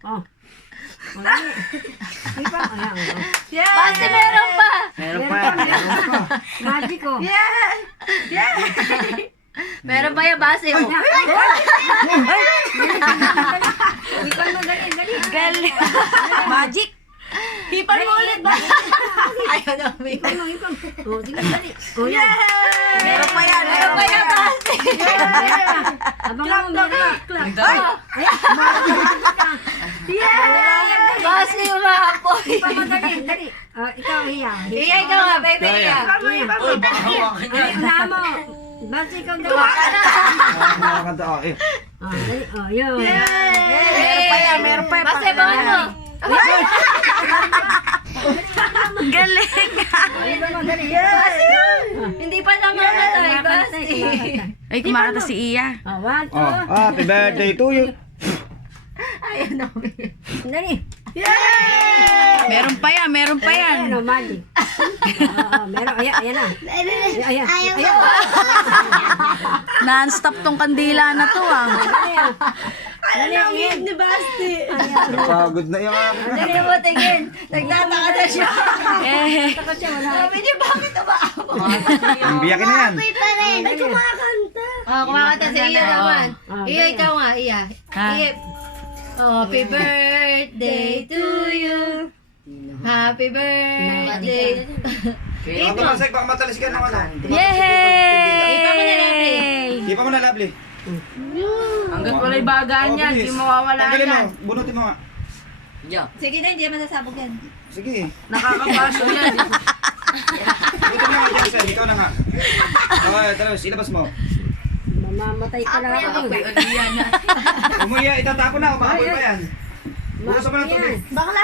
Oh. Hipa. Ayan. Yeah! Basti meron pa. Meron pa. Magic ko. Yeah! Yeah! Meron pa yan, Basti. Oh. Ikaw mo, dali. Galing. Magic! Hipan mo ulit ba? Ayaw na, Ikaw mo. Oh, sige, dali. Oh, yan. Meron pa yan! Meron pa yan, Basti. Abangan mo, meron. Basti, umapoy. Hipa mo, dali. Ikaw, hiya. Iya, ikaw nga, baby. Iya. Uy, baka hawakan niya. Ay, unahan mo. Basta ikaw dali. Nakakanta ako eh. Dali. Oh, yun. Meron pa yan, meron pa yan. Basti, bangon mo. Galing! Hipa mo, dali. Hindi pa namamatay, Basti. Ay, kumakanta si Iya. One, two. Oh, happy birthday to you. Ayaw na, Dali. Meron pa yan, meron pa yan. Ayan, magic. Meron. Ayan na. Ayan. Non-stop tong kandila na to ah. Dali. ni Basti. Napagod na yung Dali mo, tingin. Nagtataka na siya. Takot siya, wala. Sabi niya, bakit umaabot? Biyakin na yan. Ay, kumakanta. Oh, kumakanta si Iya naman. Oh, Iya, dali. ikaw nga, Iya. Ha? Iya. Happy birthday to you. Happy birthday. Ito masay, baka matalis ka ng ano. Yay! Ipa mo na, Lovely. Di pa mo na lovely. Hanggat wala'y bagaan yan, di mawawala Tanggalin mo, yan. bunutin mo nga. Sige na, hindi masasabog yan. Sige. Nakakapasok yan. Ito na nga, Jensen. Ikaw na nga. Okay, tapos ilabas mo. Mamamatay ka na ako. Umuya, itatapon na. Umahaboy pa yan. Bukasan mo ng tubig. Bakla,